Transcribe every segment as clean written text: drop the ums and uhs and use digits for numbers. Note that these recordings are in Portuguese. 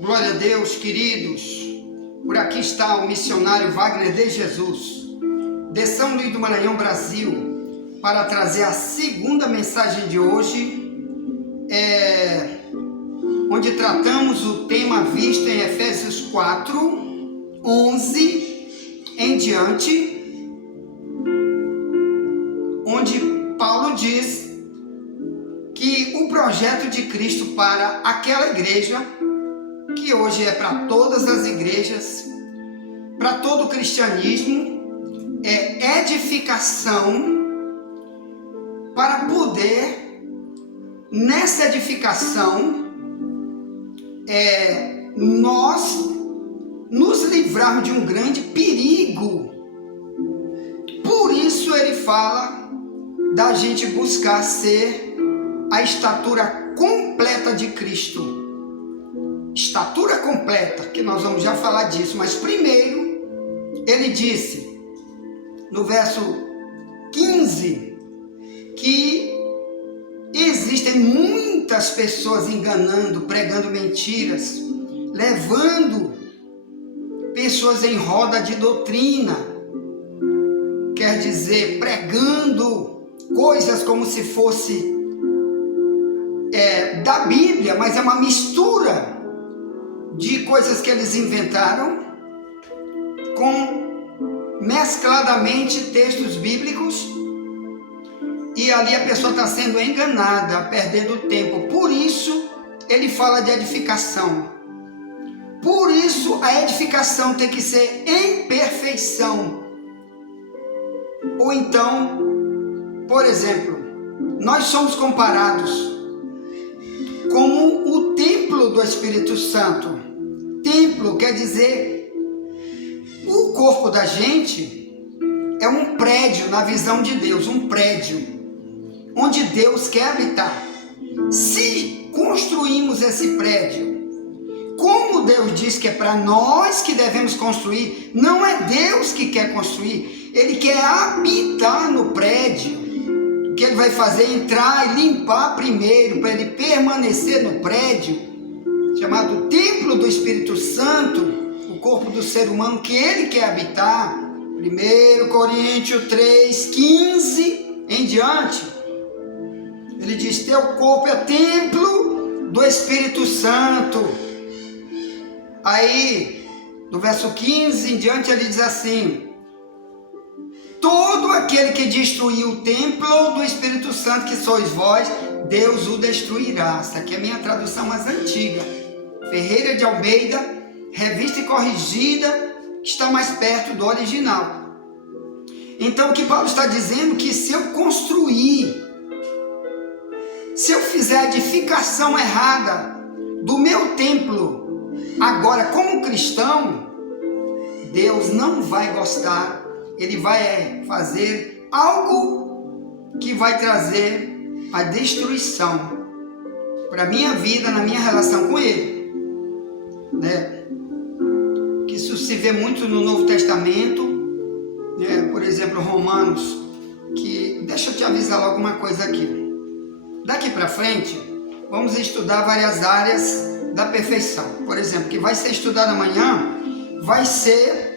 Glória a Deus, queridos. Por aqui está o missionário Wagner de Jesus, de São Luís do Maranhão, Brasil, para trazer a segunda mensagem de hoje, onde tratamos o tema visto em Efésios 4, 11 em diante, onde Paulo diz que o projeto de Cristo para aquela igreja, que hoje é para todas as igrejas, para todo o cristianismo, é edificação para poder, nessa edificação, nós nos livrarmos de um grande perigo. Por isso ele fala da gente buscar ser a estatura completa de Cristo. Estatura completa, que nós vamos já falar disso, mas primeiro ele disse no verso 15 que existem muitas pessoas enganando, pregando mentiras, levando pessoas em roda de doutrina, quer dizer, pregando coisas como se fosse da Bíblia, mas é uma mistura de coisas que eles inventaram com mescladamente textos bíblicos, e ali a pessoa está sendo enganada, perdendo tempo. Por isso ele fala de edificação. Por isso a edificação tem que ser em perfeição. Ou então, por exemplo, nós somos comparados como o templo do Espírito Santo. Templo quer dizer, o corpo da gente é um prédio na visão de Deus, um prédio onde Deus quer habitar. Se construímos esse prédio, como Deus diz que é para nós que devemos construir, não é Deus que quer construir, Ele quer habitar no prédio. O que Ele vai fazer é entrar e limpar primeiro, para Ele permanecer no prédio, chamado Templo do Espírito Santo, o corpo do ser humano que Ele quer habitar. 1 Coríntios 3, 15 em diante, ele diz: teu corpo é templo do Espírito Santo. Aí, no verso 15 em diante, ele diz assim: todo aquele que destruir o templo do Espírito Santo, que sois vós, Deus o destruirá. Essa aqui é a minha tradução mais antiga, Ferreira de Almeida, revista e corrigida, está mais perto do original. Então o que Paulo está dizendo, que se eu construir, se eu fizer a edificação errada do meu templo, agora como cristão, Deus não vai gostar. Ele vai fazer algo que vai trazer a destruição para a minha vida, na minha relação com Ele, né? Que isso se vê muito no Novo Testamento, né? Por exemplo, Romanos, que deixa eu te avisar logo uma coisa aqui. Daqui para frente, vamos estudar várias áreas da perfeição. Por exemplo, que vai ser estudado amanhã, vai ser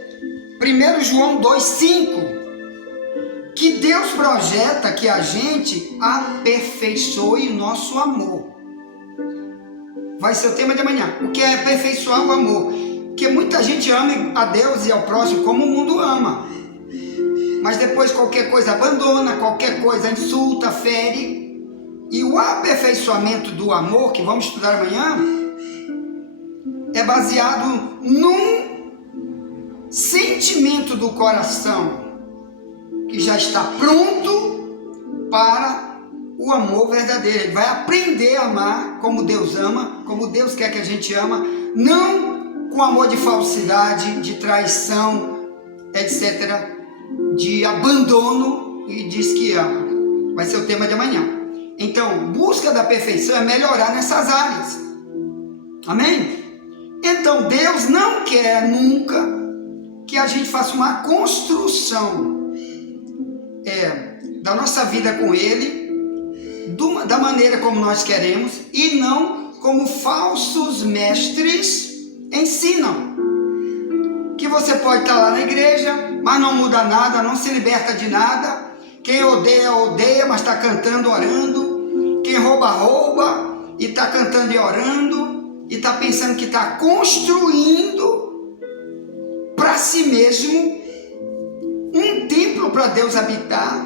1 João 2,5, que Deus projeta que a gente aperfeiçoe o nosso amor. Vai ser o tema de amanhã. O que é aperfeiçoar o amor? Porque muita gente ama a Deus e ao próximo como o mundo ama, mas depois qualquer coisa abandona, qualquer coisa insulta, fere. E o aperfeiçoamento do amor, que vamos estudar amanhã, é baseado num sentimento do coração que já está pronto para o amor verdadeiro. Ele vai aprender a amar como Deus ama, como Deus quer que a gente ama, não com amor de falsidade, de traição, etc., de abandono, e diz que ama. Vai ser o tema de amanhã. Então, busca da perfeição é melhorar nessas áreas. Amém? Então, Deus não quer nunca que a gente faça uma construção da nossa vida com Ele, da maneira como nós queremos, e não como falsos mestres ensinam. Que você pode estar lá na igreja, mas não muda nada, não se liberta de nada. Quem odeia, odeia, mas está cantando, orando. Quem rouba, rouba, e está cantando e orando. E está pensando que está construindo para si mesmo um templo para Deus habitar.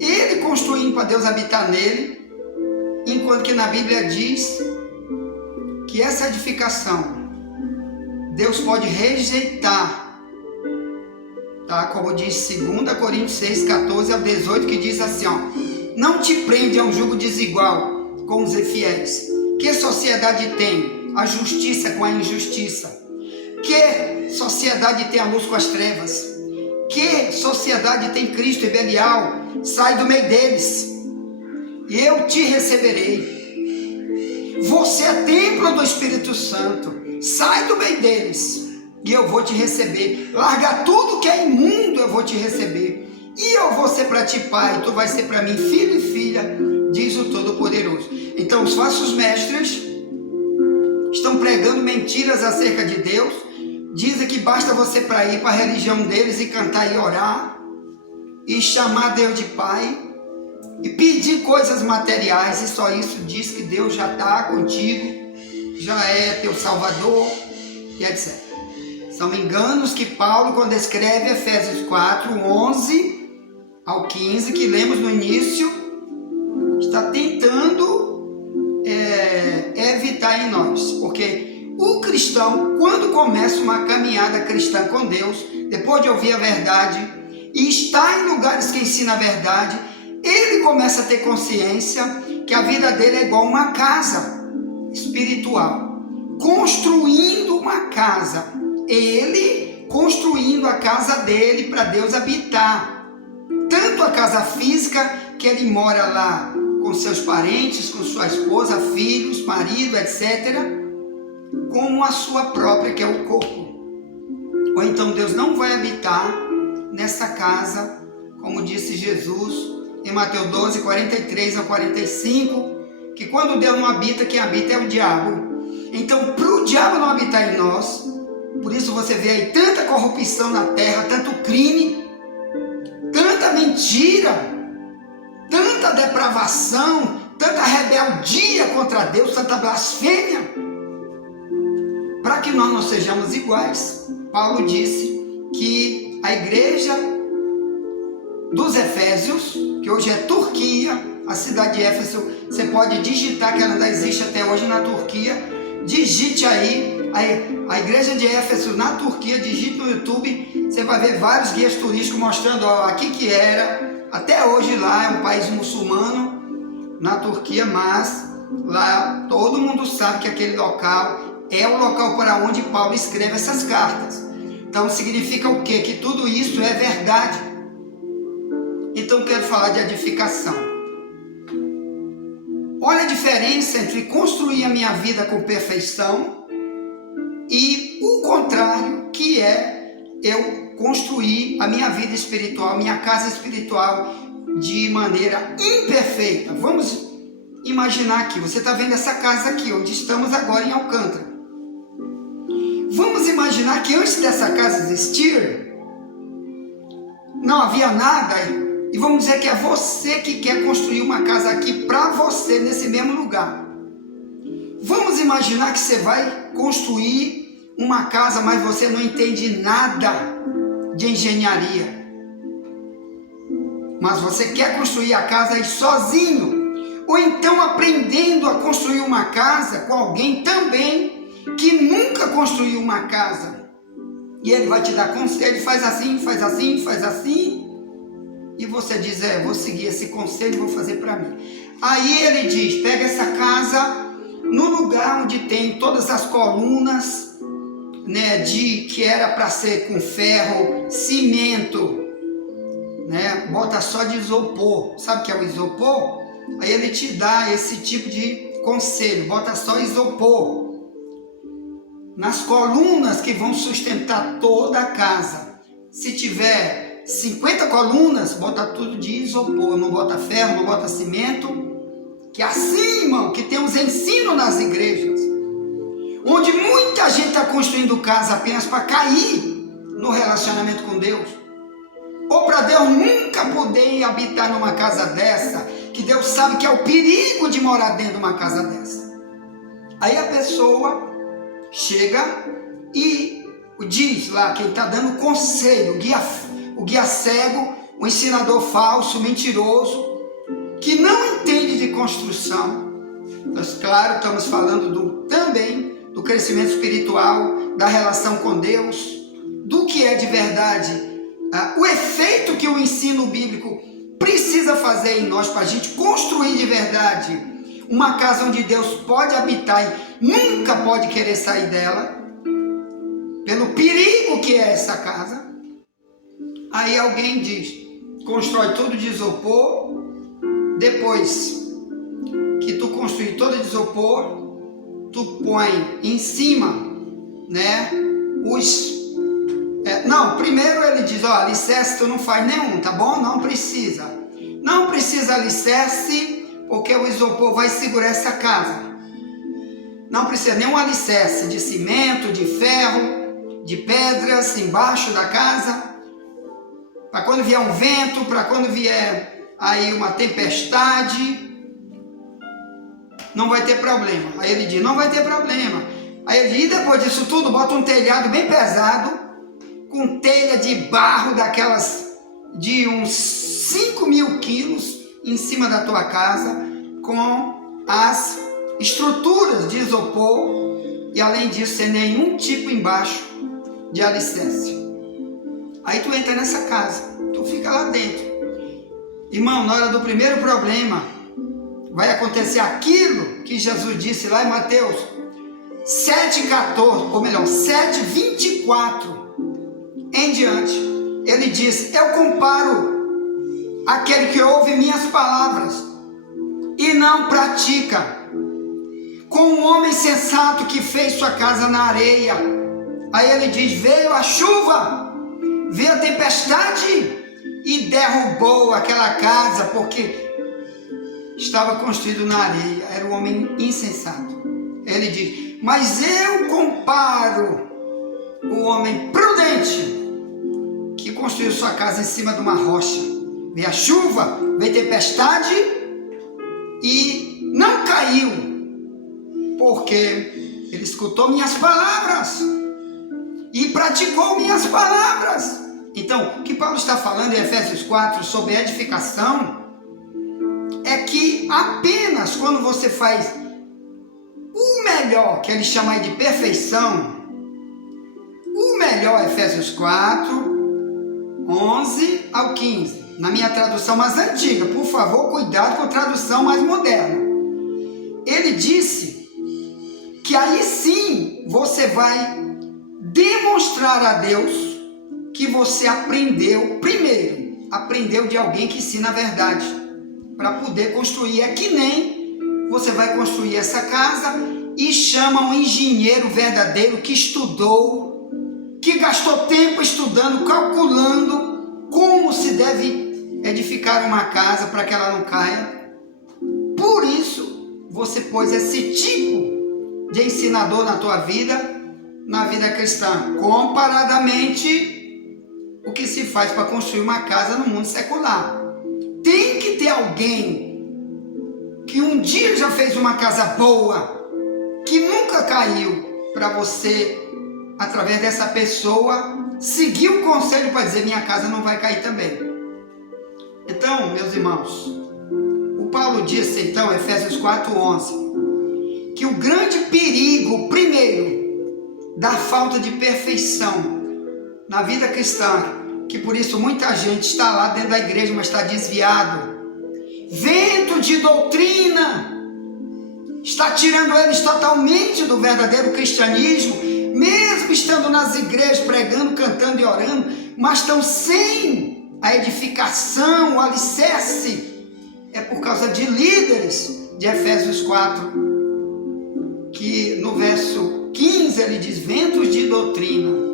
Ele construindo para Deus habitar nele. Enquanto que na Bíblia diz que essa edificação Deus pode rejeitar, tá? Como diz 2 Coríntios 6, 14 ao 18, que diz assim, ó: não te prende a um jugo desigual com os infiéis. Que sociedade tem a justiça com a injustiça? Que sociedade tem a luz com as trevas? Que sociedade tem Cristo e Belial? Sai do meio deles, e eu te receberei. Você é templo do Espírito Santo. Sai do meio deles, e eu vou te receber. Larga tudo que é imundo, eu vou te receber. E eu vou ser para ti pai, tu vai ser para mim filho e filha, diz o Todo-Poderoso. Então os falsos mestres estão pregando mentiras acerca de Deus. Dizem que basta você para ir para a religião deles e cantar e orar, e chamar Deus de pai, e pedir coisas materiais, e só isso diz que Deus já está contigo, já é teu Salvador, e etc. São enganos que Paulo, quando escreve Efésios 4, 11 ao 15, que lemos no início, está tentando evitar em nós. Porque o cristão, quando começa uma caminhada cristã com Deus, depois de ouvir a verdade, e está em lugares que ensina a verdade, ele começa a ter consciência que a vida dele é igual uma casa espiritual, construindo uma casa, ele construindo a casa dele para Deus habitar, tanto a casa física, que ele mora lá com seus parentes, com sua esposa, filhos, marido, etc., como a sua própria, que é o corpo. Ou então Deus não vai habitar nessa casa, como disse Jesus em Mateus 12, 43 a 45, que quando Deus não habita, quem habita é o diabo. Então, para o diabo não habitar em nós, por isso você vê aí tanta corrupção na terra, tanto crime, tanta mentira, tanta depravação, tanta rebeldia contra Deus, tanta blasfêmia, para que nós não sejamos iguais. Paulo disse que a igreja dos Efésios, que hoje é Turquia, a cidade de Éfeso, você pode digitar, que ela ainda existe até hoje na Turquia, digite aí, a igreja de Éfeso na Turquia, digite no YouTube, você vai ver vários guias turísticos mostrando, ó, aqui que era, até hoje lá é um país muçulmano, na Turquia, mas lá todo mundo sabe que aquele local é o local para onde Paulo escreve essas cartas. Então significa o quê? Que tudo isso é verdade. Então quero falar de edificação. Olha a diferença entre construir a minha vida com perfeição e o contrário, que é eu construir a minha vida espiritual, a minha casa espiritual de maneira imperfeita. Vamos imaginar aqui, você está vendo essa casa aqui, onde estamos agora em Alcântara. Vamos imaginar que antes dessa casa existir, não havia nada, e vamos dizer que é você que quer construir uma casa aqui para você, nesse mesmo lugar. Vamos imaginar que você vai construir uma casa, mas você não entende nada de engenharia. Mas você quer construir a casa aí sozinho, ou então aprendendo a construir uma casa com alguém também que nunca construiu uma casa, e ele vai te dar conselho, faz assim, faz assim, faz assim, e você diz, vou seguir esse conselho e vou fazer para mim. Aí ele diz, pega essa casa no lugar onde tem todas as colunas, né, que era para ser com ferro, cimento, né, bota só de isopor. Sabe o que é o isopor? Aí ele te dá esse tipo de conselho, bota só isopor nas colunas que vão sustentar toda a casa. Se tiver 50 colunas, bota tudo de isopor, não bota ferro, não bota cimento, Que assim, irmão, que tem uns ensinos nas igrejas, onde muita gente está construindo casa apenas para cair no relacionamento com Deus, ou para Deus nunca poder habitar numa casa dessa, que Deus sabe que é o perigo de morar dentro de uma casa dessa. Aí a pessoa chega e diz lá, quem está dando conselho, o guia cego, o ensinador falso, mentiroso, que não entende de construção. Nós, claro, estamos falando também do crescimento espiritual, da relação com Deus, do que é de verdade, o efeito que o ensino bíblico precisa fazer em nós para a gente construir de verdade uma casa onde Deus pode habitar e nunca pode querer sair dela, pelo perigo que é essa casa. Aí alguém diz, constrói tudo de isopor, depois que tu construir todo de isopor, tu põe em cima, né, não, primeiro ele diz, ó, alicerce tu não faz nenhum, tá bom? Não precisa alicerce, porque o isopor vai segurar essa casa. Não precisa nenhum alicerce de cimento, de ferro, de pedras embaixo da casa, para quando vier um vento, para quando vier aí uma tempestade, não vai ter problema. Aí ele diz, não vai ter problema. Aí ele diz, e depois disso tudo, bota um telhado bem pesado, com telha de barro daquelas de uns 5.000 quilos em cima da tua casa, com as estruturas de isopor, e além disso, sem nenhum tipo embaixo de alicerce. Aí tu entra nessa casa, tu fica lá dentro. Irmão, na hora do primeiro problema, vai acontecer aquilo que Jesus disse lá em Mateus 7,14, ou melhor, 7,24 em diante. Ele diz, eu comparo aquele que ouve minhas palavras e não pratica com um homem sensato que fez sua casa na areia. Aí ele diz, veio a chuva, veio a tempestade e derrubou aquela casa, porque estava construído na areia. Era um homem insensato. Ele diz, mas eu comparo o homem prudente que construiu sua casa em cima de uma rocha. Veio a chuva, veio tempestade e não caiu, porque ele escutou minhas palavras e praticou minhas palavras. Então, o que Paulo está falando em Efésios 4 sobre edificação é que apenas quando você faz o melhor, que ele chama aí de perfeição, o melhor, Efésios 4, 11 ao 15, na minha tradução mais antiga, por favor, cuidado com a tradução mais moderna. Ele disse que aí sim você vai demonstrar a Deus que você aprendeu primeiro, aprendeu de alguém que ensina a verdade, para poder construir. É que nem você vai construir essa casa e chama um engenheiro verdadeiro que estudou, que gastou tempo estudando, calculando como se deve edificar uma casa para que ela não caia. Por isso, você pôs esse tipo de ensinador na tua vida, na vida cristã, comparadamente o que se faz para construir uma casa no mundo secular. Tem que ter alguém que um dia já fez uma casa boa, que nunca caiu, para você, através dessa pessoa, seguir o conselho para dizer, minha casa não vai cair também. Então, meus irmãos, o Paulo disse, então, Efésios 4:11, que o grande perigo, primeiro, da falta de perfeição na vida cristã, que por isso muita gente está lá dentro da igreja, mas está desviado, vento de doutrina, está tirando eles totalmente do verdadeiro cristianismo, mesmo estando nas igrejas, pregando, cantando e orando, mas estão sem a edificação, o alicerce. É por causa de líderes de Efésios 4, que no verso 15 ele diz, ventos de doutrina,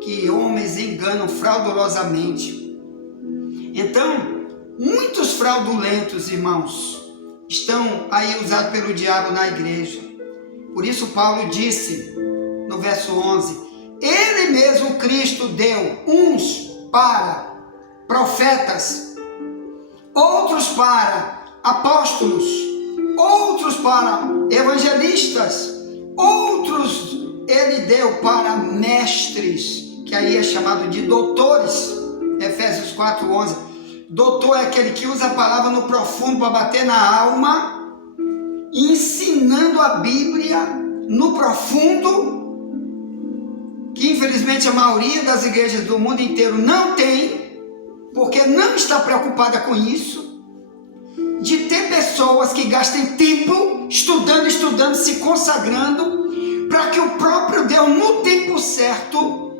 que homens enganam fraudulosamente. Então, muitos fraudulentos, irmãos, estão aí usados pelo diabo na igreja. Por isso Paulo disse no verso 11, ele mesmo, Cristo, deu uns para profetas, outros para apóstolos, outros para evangelistas, outros ele deu para mestres, que aí é chamado de doutores. Efésios 4:11. Doutor é aquele que usa a palavra no profundo para bater na alma, ensinando a Bíblia no profundo, que infelizmente a maioria das igrejas do mundo inteiro não tem, porque não está preocupada com isso, de ter pessoas que gastem tempo estudando, se consagrando, para que o próprio Deus, no tempo certo,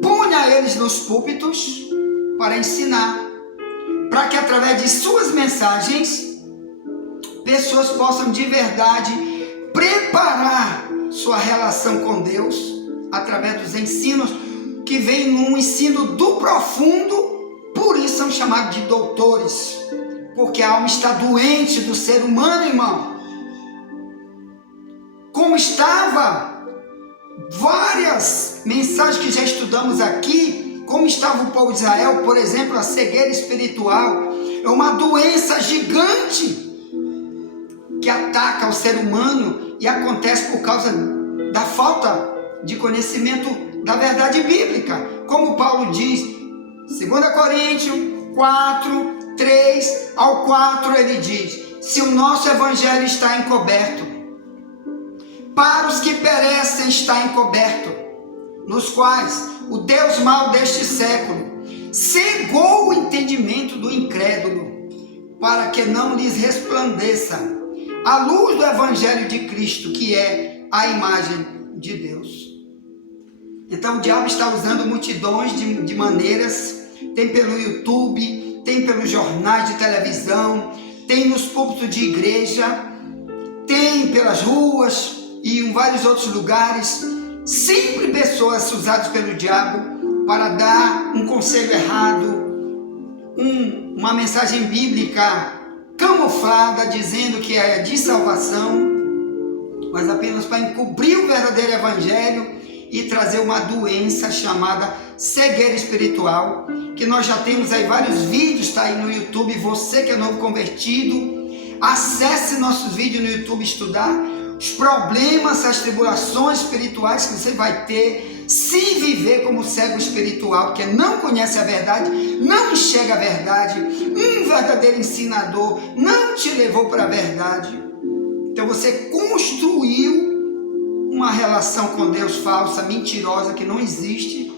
ponha eles nos púlpitos para ensinar, para que através de suas mensagens, pessoas possam de verdade preparar sua relação com Deus, através dos ensinos que vêm num ensino do profundo. Por isso são chamados de doutores, porque a alma está doente do ser humano, irmão. Como estava várias mensagens que já estudamos aqui, como estava o povo de Israel, por exemplo, a cegueira espiritual é uma doença gigante que ataca o ser humano e acontece por causa da falta de conhecimento da verdade bíblica. Como Paulo diz, 2 Coríntios 4, 3 ao 4, ele diz, se o nosso evangelho está encoberto, para os que perecem está encoberto, nos quais o Deus mau deste século cegou o entendimento do incrédulo, para que não lhes resplandeça a luz do evangelho de Cristo, que é a imagem de Deus. Então o diabo está usando multidões de maneiras, tem pelo YouTube, tem pelos jornais de televisão, tem nos púlpitos de igreja, tem pelas ruas e em vários outros lugares, sempre pessoas usadas pelo diabo para dar um conselho errado, uma mensagem bíblica camuflada, dizendo que é de salvação, mas apenas para encobrir o verdadeiro evangelho e trazer uma doença chamada cegueira espiritual, que nós já temos aí vários vídeos, está aí no YouTube. Você que é novo convertido, acesse nossos vídeos no YouTube, estudar os problemas, as tribulações espirituais que você vai ter se viver como cego espiritual, porque não conhece a verdade, não enxerga a verdade, um verdadeiro ensinador não te levou para a verdade. Então você construiu uma relação com Deus falsa, mentirosa, que não existe,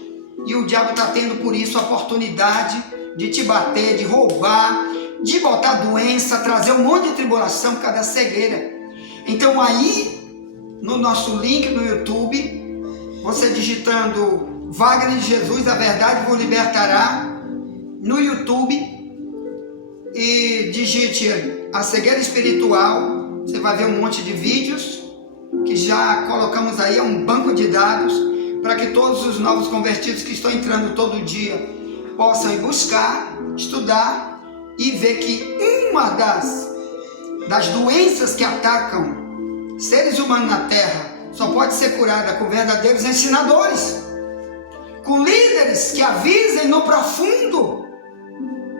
e o diabo está tendo por isso a oportunidade de te bater, de roubar, de botar doença, trazer um monte de tribulação por causa da cegueira. Então aí, no nosso link no YouTube, você digitando Wagner de Jesus, a verdade vos libertará, no YouTube, e digite a cegueira espiritual, você vai ver um monte de vídeos que já colocamos aí, é um banco de dados, para que todos os novos convertidos que estão entrando todo dia possam ir buscar, estudar e ver que uma das doenças que atacam seres humanos na terra só pode ser curada com verdadeiros ensinadores, com líderes que avisem no profundo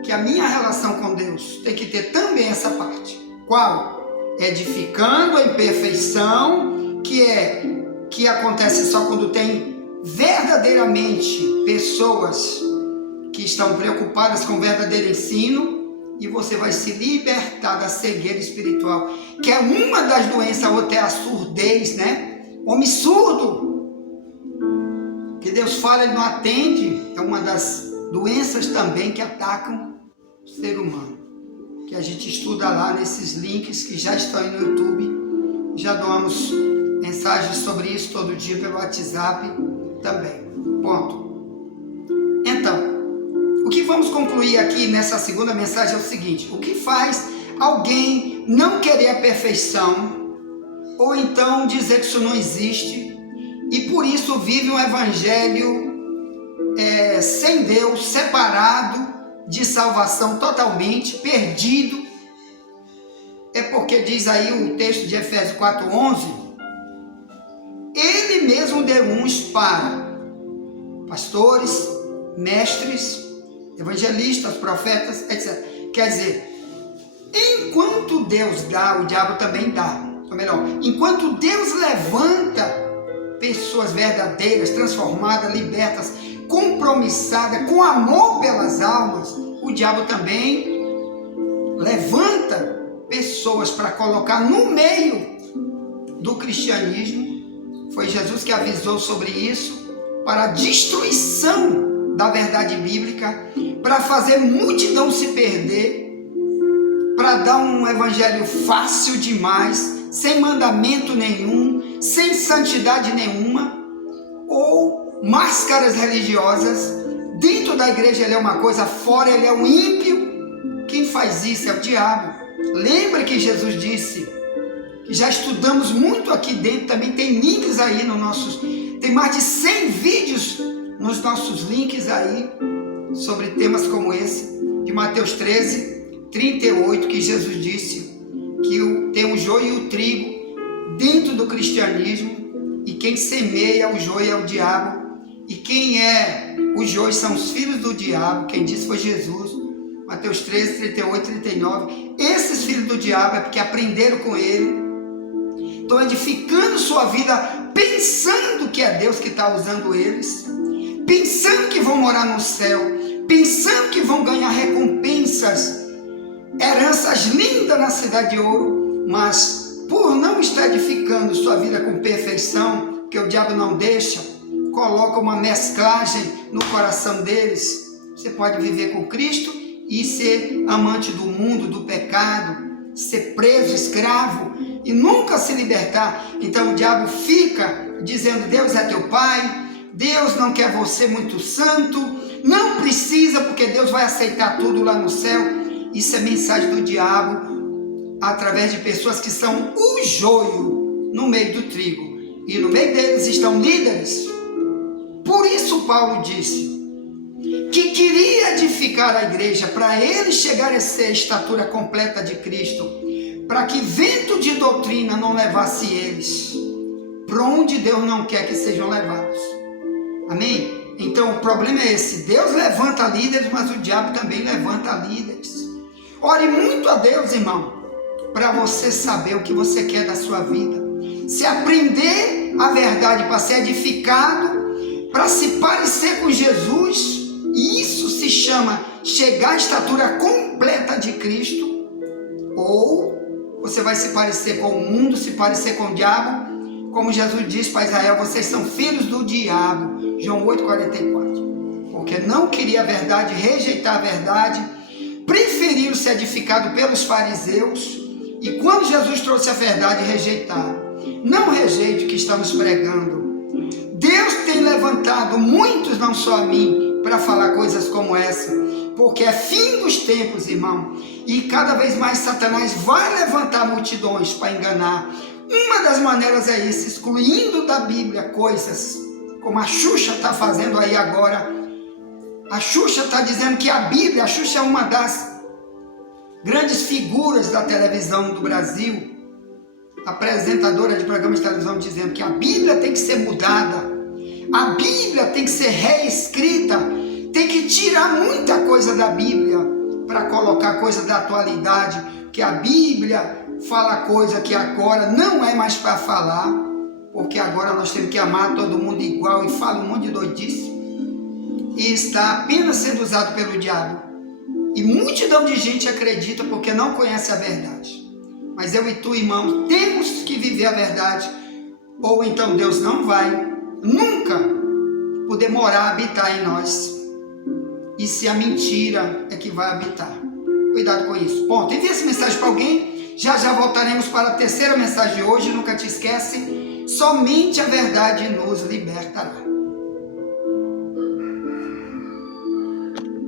que a minha relação com Deus tem que ter também essa parte. Qual? Edificando a imperfeição, que acontece só quando tem verdadeiramente pessoas que estão preocupadas com o verdadeiro ensino, e você vai se libertar da cegueira espiritual, que é uma das doenças. A outra é a surdez, né? Homem surdo, que Deus fala, ele não atende, é uma das doenças também que atacam o ser humano, que a gente estuda lá nesses links que já estão aí no YouTube. Já damos mensagens sobre isso todo dia pelo WhatsApp também. Ponto. Então, o que vamos concluir aqui nessa segunda mensagem é o seguinte: o que faz alguém não querer a perfeição, ou então dizer que isso não existe, e por isso vive um evangelho sem Deus, separado de salvação, totalmente perdido, é porque diz aí o texto de Efésios 4:11, ele mesmo deu uns para pastores, mestres, evangelistas, profetas, etc. Quer dizer, enquanto Deus dá, o diabo também dá. Ou melhor, enquanto Deus levanta pessoas verdadeiras, transformadas, libertas, compromissadas, com amor pelas almas, o diabo também levanta pessoas para colocar no meio do cristianismo. Foi Jesus que avisou sobre isso, para a destruição da verdade bíblica, para fazer multidão se perder, para dar um evangelho fácil demais, sem mandamento nenhum, sem santidade nenhuma, ou máscaras religiosas. Dentro da igreja ele é uma coisa, fora ele é um ímpio. Quem faz isso é o diabo. Lembra que Jesus disse, que já estudamos muito aqui dentro, também tem links aí no nossos, tem mais de 100 vídeos nos nossos links aí, sobre temas como esse, de Mateus 13:38, que Jesus disse que tem o joio e o trigo dentro do cristianismo, e quem semeia o joio é o diabo, e quem é o joio são os filhos do diabo. Quem disse foi Jesus. Mateus 13:38-39. Esses filhos do diabo é porque aprenderam com ele, estão edificando sua vida pensando que é Deus que está usando eles, pensando que vão morar no céu, pensando que vão ganhar recompensas, heranças lindas na cidade de ouro, mas por não estar edificando sua vida com perfeição, que o diabo não deixa, coloca uma mesclagem no coração deles. Você pode viver com Cristo e ser amante do mundo, do pecado, ser preso, escravo e nunca se libertar. Então o diabo fica dizendo: Deus é teu pai, Deus não quer você muito santo, não precisa, porque Deus vai aceitar tudo lá no céu. Isso é mensagem do diabo, através de pessoas que são o joio no meio do trigo, e no meio deles estão líderes. Por isso Paulo disse que queria edificar a igreja para ele chegar a ser a estatura completa de Cristo, para que vento de doutrina não levasse eles para onde Deus não quer que sejam levados. Amém? Então o problema é esse: Deus levanta líderes, mas o diabo também levanta líderes. Ore muito a Deus, irmão, para você saber o que você quer da sua vida. Se aprender a verdade para ser edificado, para se parecer com Jesus, isso se chama chegar à estatura completa de Cristo. Ou você vai se parecer com o mundo, se parecer com o diabo, como Jesus disse para Israel: vocês são filhos do diabo, João 8:44, porque não queria a verdade, rejeitar a verdade, preferiram ser edificado pelos fariseus, e quando Jesus trouxe a verdade, rejeitaram. Não rejeite o que estamos pregando. Deus tem levantado muitos, não só a mim, para falar coisas como essa, porque é fim dos tempos, irmão, e cada vez mais Satanás vai levantar multidões para enganar. Uma das maneiras é isso, excluindo da Bíblia coisas, como a Xuxa está fazendo aí agora. A Xuxa está dizendo que a Bíblia, a Xuxa é uma das grandes figuras da televisão do Brasil, apresentadora de programas de televisão, dizendo que a Bíblia tem que ser mudada, a Bíblia tem que ser reescrita, tem que tirar muita coisa da Bíblia para colocar coisa da atualidade, que a Bíblia fala coisa que agora não é mais para falar, porque agora nós temos que amar todo mundo igual, e fala um monte de doidice, e está apenas sendo usado pelo diabo. E multidão de gente acredita porque não conhece a verdade. Mas eu e tu, irmão, temos que viver a verdade, ou então Deus não vai nunca poder morar, habitar em nós. E se a mentira é que vai habitar. Cuidado com isso. Ponto. Envia essa mensagem para alguém. Já voltaremos para a terceira mensagem de hoje. Nunca te esquece. Somente a verdade nos libertará.